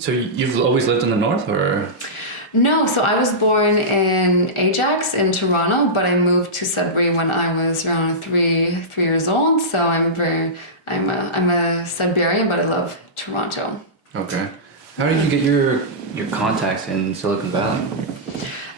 So you've always lived in the north, or? No, so I was born in Ajax in Toronto, but I moved to Sudbury when I was around three years old. So I'm a Sudburian, but I love Toronto. Okay. How did you get your contacts in Silicon Valley?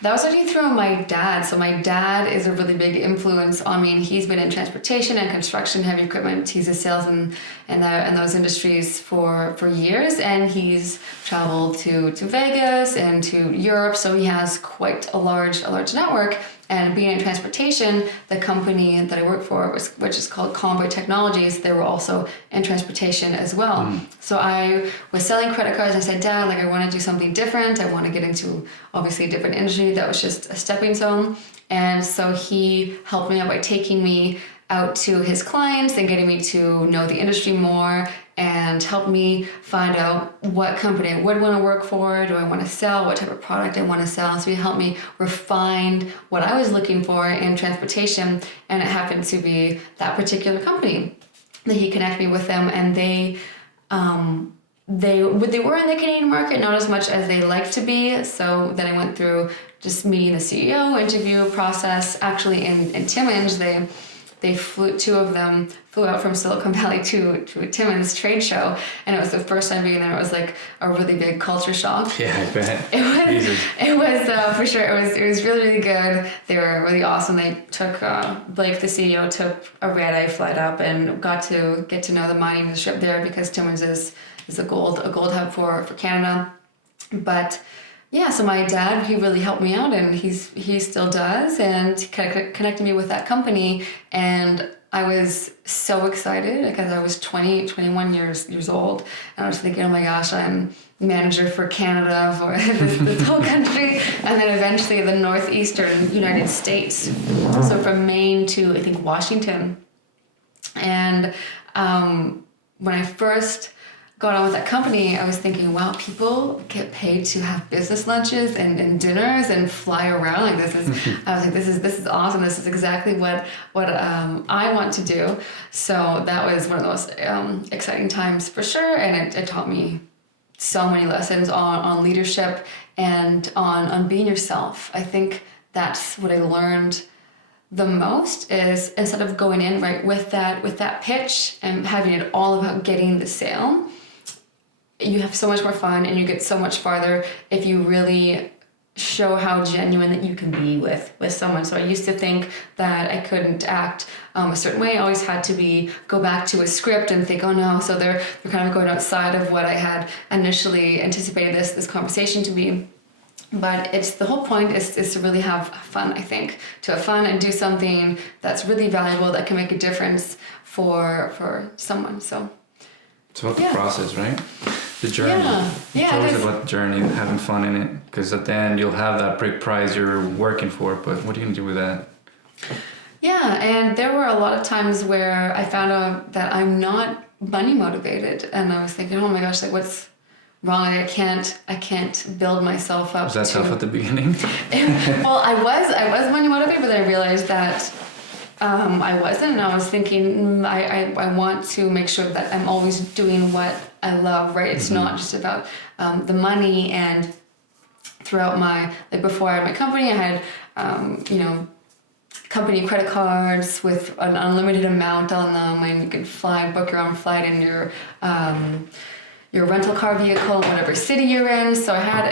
That was actually through my dad. So my dad is a really big influence on me, and he's been in transportation and construction, heavy equipment. He's a sales in those industries for years, and he's traveled to Vegas and to Europe. So he has quite a large network. And being in transportation, the company that I work for, which is called Convoy Technologies, they were also in transportation as well. So I was selling credit cards, and I said, Dad, I want to do something different. I want to get into, obviously, a different industry. That was just a stepping stone. And so he helped me out by taking me out to his clients and getting me to know the industry more, and helped me find out what company I would want to work for. Do I want to sell? What type of product I want to sell? So he helped me refine what I was looking for in transportation, and it happened to be that particular company that he connected me with them, and they were in the Canadian market, not as much as they like to be. So then I went through just meeting the CEO, interview process. Actually, in Timmins, two of them flew out from Silicon Valley to a Timmins trade show, and it was the first time being there. It was like a really big culture shock. Yeah, I bet. It was for sure. It was really, really good. They were really awesome. They took Blake, the CEO, took a red-eye flight up and got to get to know the mining industry up there, because Timmins is a gold hub for Canada. But yeah, so my dad, he really helped me out, and he still does, and he kind of connected me with that company. And I was so excited because I was 21 years old, and I was thinking, oh my gosh, I'm manager for Canada, for this whole country, and then eventually the northeastern United States. So from Maine to, I think, Washington. And when I first got on with that company, I was thinking, wow, people get paid to have business lunches and dinners and fly around like this. I was like, this is awesome. This is exactly what I want to do. So that was one of the most exciting times for sure, and it taught me so many lessons on leadership and on being yourself. I think that's what I learned the most, is instead of going in right with that pitch and having it all about getting the sale, you have so much more fun, and you get so much farther if you really show how genuine that you can be with someone. So I used to think that I couldn't act a certain way. I always had to go back to a script and think, oh no, so they're kind of going outside of what I had initially anticipated this conversation to be. But it's the whole point is to really have fun, I think. To have fun and do something that's really valuable, that can make a difference for someone. So it's about the process, right? The journey. Yeah, it's always about the journey, having fun in it. Because at the end, you'll have that big prize you're working for, but what are you going to do with that? Yeah, and there were a lot of times where I found out that I'm not money motivated, and I was thinking, oh my gosh, like what's wrong? I can't build myself up. Was that tough at the beginning? Well, I was money motivated, but then I realized that I wasn't, and I was thinking, I want to make sure that I'm always doing what I love, right? It's not just about the money. And throughout before I had my company, I had, company credit cards with an unlimited amount on them, and you could book your own flight in your rental car vehicle, whatever city you're in. So I had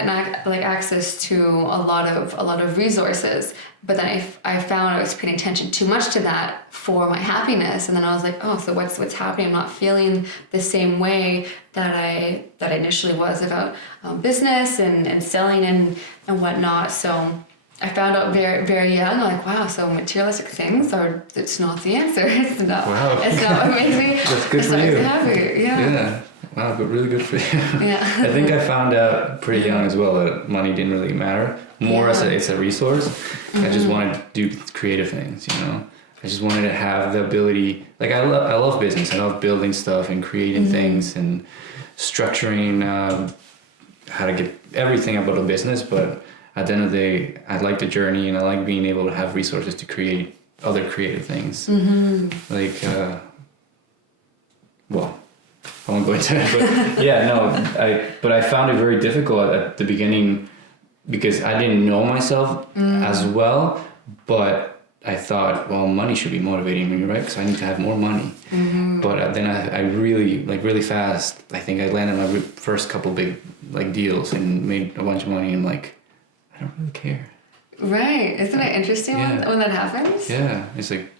access to a lot of resources. But then I found I was paying attention too much to that for my happiness, and then I was like, oh, so what's happening? I'm not feeling the same way that I initially was about business and selling and whatnot. So I found out very, very young, like, wow, so materialistic things it's not the answer. It's not. Wow. It's not what makes me. That's good for you. Happy. Yeah. Wow, but really good for you. Yeah. I think I found out pretty young as well that money didn't really matter. More as it's a resource. I just wanted to do creative things, I just wanted to have the ability. Like I love business. I love building stuff and creating things and structuring how to get everything about a business. But at the end of the day, I like the journey, and I like being able to have resources to create other creative things. Like, I won't go into it. But yeah, no, I found it very difficult at the beginning because I didn't know myself as well, but I thought, well, money should be motivating me, right? Because I need to have more money. But then I really, like really fast, I think I landed my first couple big like deals and made a bunch of money and like, I don't really care. Right. Isn't it interesting when that happens? Yeah. It's like,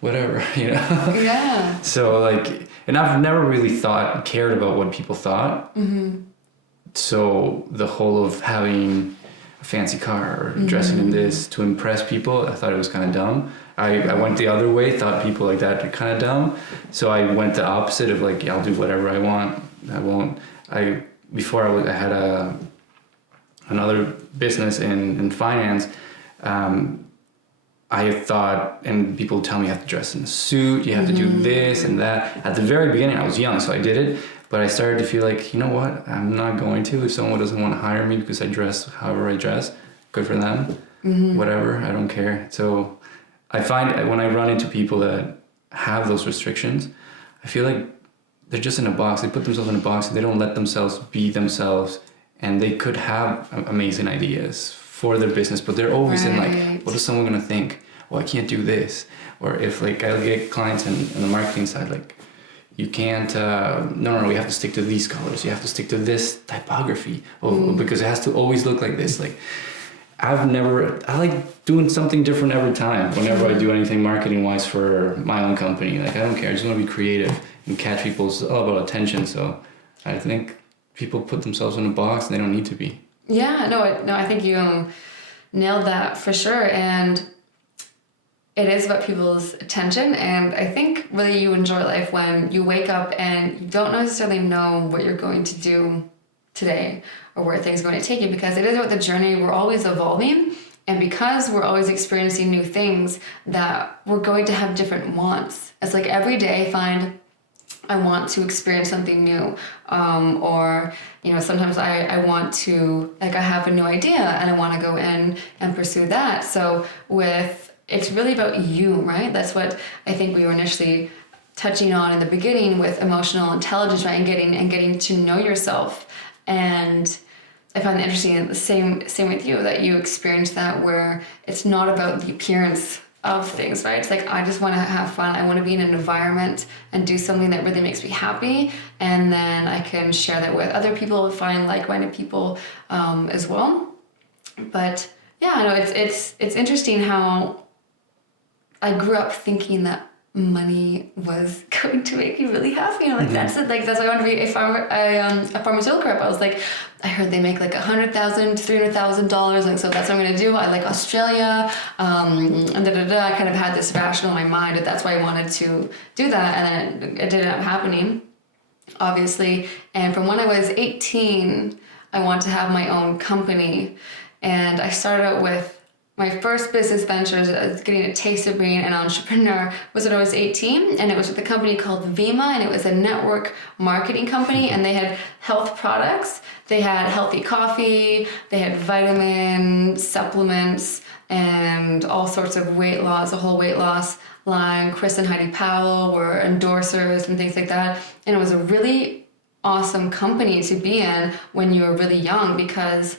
whatever, you know? Yeah. So like, and I've never really cared about what people thought. So the whole of having a fancy car or dressing in this to impress people, I thought it was kind of dumb. I went the other way, thought people like that are kind of dumb. So I went the opposite of like, yeah, I'll do whatever I want. Before I had another business in finance, I thought, and people tell me you have to dress in a suit, you have to do this and that. At the very beginning, I was young, so I did it. But I started to feel like, you know what? I'm not going to. If someone doesn't want to hire me because I dress however I dress, good for them. Whatever, I don't care. So I find when I run into people that have those restrictions, I feel like they're just in a box. They put themselves in a box and they don't let themselves be themselves. And they could have amazing ideas for their business, but they're always in like, what is someone going to think? Well, I can't do this. Or if like I'll get clients in the marketing side, like, you can't, no, we have to stick to these colors. You have to stick to this typography because it has to always look like this. Like, I like doing something different every time whenever I do anything marketing wise for my own company. Like, I don't care. I just want to be creative and catch people's all about attention. So I think people put themselves in a box and they don't need to be. Yeah, no, I think you nailed that for sure. And it is about people's attention, and I think really you enjoy life when you wake up and you don't necessarily know what you're going to do today or where things are going to take you, because it is about the journey. We're always evolving, and because we're always experiencing new things, that we're going to have different wants. It's like every day I want to experience something new, or sometimes I want to, like, I have a new idea and I want to go in and pursue that. So it's really about you, right? That's what I think we were initially touching on in the beginning with emotional intelligence, right? And getting to know yourself. And I find it interesting, the same with you, that you experience that, where it's not about the appearance of things, right? It's like, I just want to have fun. I want to be in an environment and do something that really makes me happy. And then I can share that with other people, find like-minded people as well. But yeah, I know it's interesting how I grew up thinking that money was going to make me really happy. And I'm like, that's it. Like, that's why I want to be a pharmaceutical rep. I was like, I heard they make like $100,000 to $300,000. And so that's what I'm going to do. I like Australia. And I kind of had this rational in my mind that that's why I wanted to do that. And then it ended up happening, obviously. And from when I was 18, I wanted to have my own company. And I started out with my first business ventures, getting a taste of being an entrepreneur, was when I was 18, and it was with a company called Vima, and it was a network marketing company, and they had health products. They had healthy coffee, they had vitamin supplements, and all sorts of weight loss, a whole weight loss line. Chris and Heidi Powell were endorsers and things like that, and it was a really awesome company to be in when you were really young, because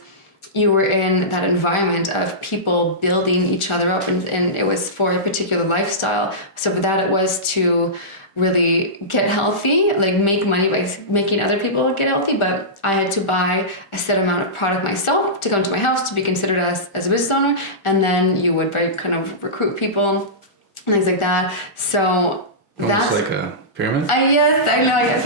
you were in that environment of people building each other up, and it was for a particular lifestyle. So for that, it was to really get healthy, like make money by making other people get healthy. But I had to buy a set amount of product myself to go into my house to be considered as a business owner. And then you would kind of recruit people and things like that. So that's like a pyramid? Yes, I know. Yes,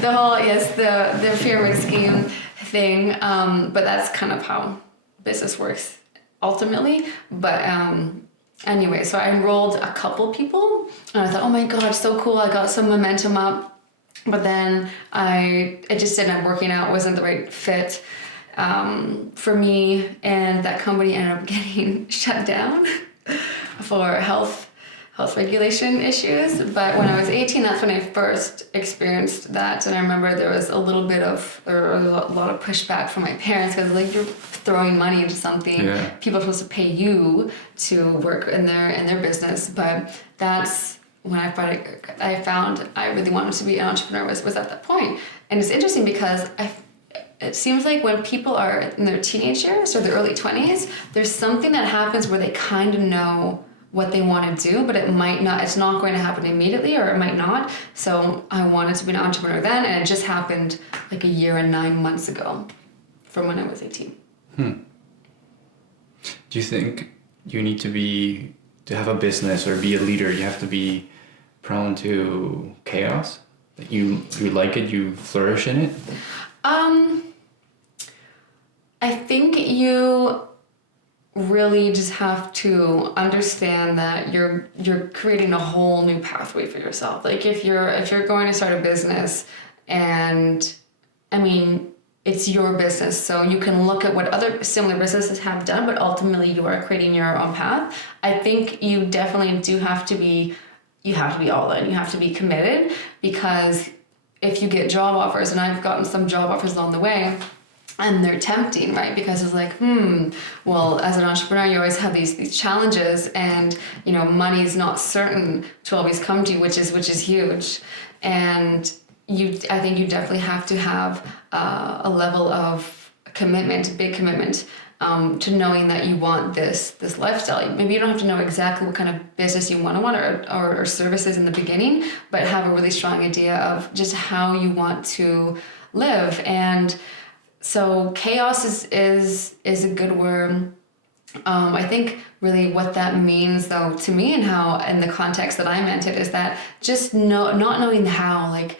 the whole the pyramid scheme thing. But that's kind of how business works ultimately. But anyway, so I enrolled a couple people, and I thought, oh my god, so cool! I got some momentum up. But then it just didn't end up working out. It wasn't the right fit for me, and that company ended up getting shut down for health regulation issues. But when I was 18, that's when I first experienced that. And I remember there was a lot of pushback from my parents, because like, you're throwing money into something. Yeah. People are supposed to pay you to work in their business. But that's when I found I really wanted to be an entrepreneur was at that point. And it's interesting because it seems like when people are in their teenage years or their early 20s, there's something that happens where they kind of know what they want to do, but it's not going to happen immediately, or it might not. So I wanted to be an entrepreneur then, and it just happened like a year and 9 months ago from when I was 18. Do you think you need to have a business or be a leader, you have to be prone to chaos? That you like it, you flourish in it? I think you really just have to understand that you're creating a whole new pathway for yourself. Like if you're going to start a business, and I mean, it's your business, so you can look at what other similar businesses have done, but ultimately you are creating your own path. I think you definitely do have to be all in. You have to be committed, because if you get job offers, and I've gotten some job offers along the way, and they're tempting, right? Because it's like, well, as an entrepreneur, you always have these challenges, and money is not certain to always come to you, which is huge. And I think you definitely have to have a level of commitment, big commitment, to knowing that you want this lifestyle. Maybe you don't have to know exactly what kind of business you want or services in the beginning, but have a really strong idea of just how you want to live. And so chaos is a good word. I think really what that means, though, to me, and how in the context that I meant it, is that just not knowing how. Like,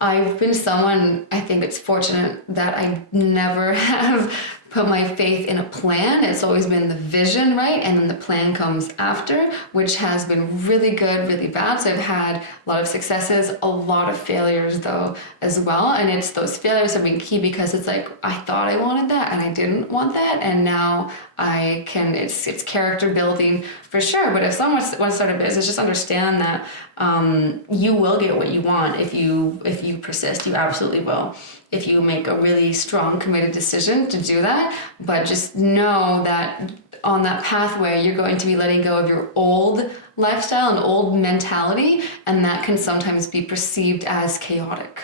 I've been someone, I think it's fortunate that I never have put my faith in a plan. It's always been the vision, right? And then the plan comes after, which has been really good, really bad. So I've had a lot of successes, a lot of failures though as well. And it's those failures have been key, because it's like, I thought I wanted that and I didn't want that. And now it's character building for sure. But if someone wants to start a business, just understand that you will get what you want if you persist. You absolutely will, if you make a really strong, committed decision to do that. But just know that on that pathway, you're going to be letting go of your old lifestyle and old mentality, and that can sometimes be perceived as chaotic.